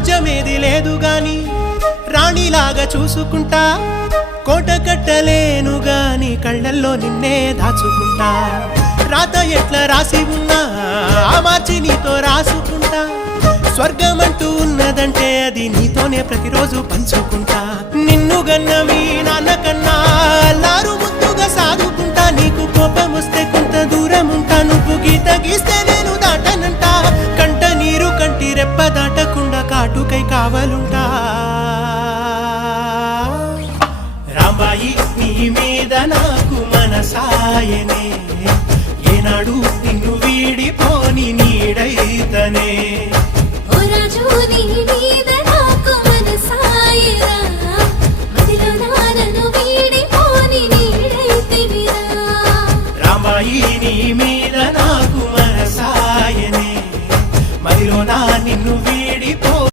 రాజ్యమేది లేదు గాని రాణిలాగా చూసుకుంటా కోట కట్టలేను గాని కళ్ళల్లో నిన్నే దాచుకుంటా రాత ఎట్లా రాసి ఉన్నా మార్చి నీతో రాసుకుంటా స్వర్గం అంటూ ఉన్నదంటే అది నీతోనే ప్రతిరోజు పంచుకుంటా నిన్ను గన్న మీ నాన్న కన్నా లారు ముద్దుగా సాగుకుంటా నీకు కోపం వస్తే కొంత దూరం ఉంటా నువ్వు గీత గీస్తా కావలుంటా రాంబాయి నీ మీద నాకు మనసాయనే ఏనాడు నిన్ను వీడిపోని నీడైతనే నిన్ను వీడిపో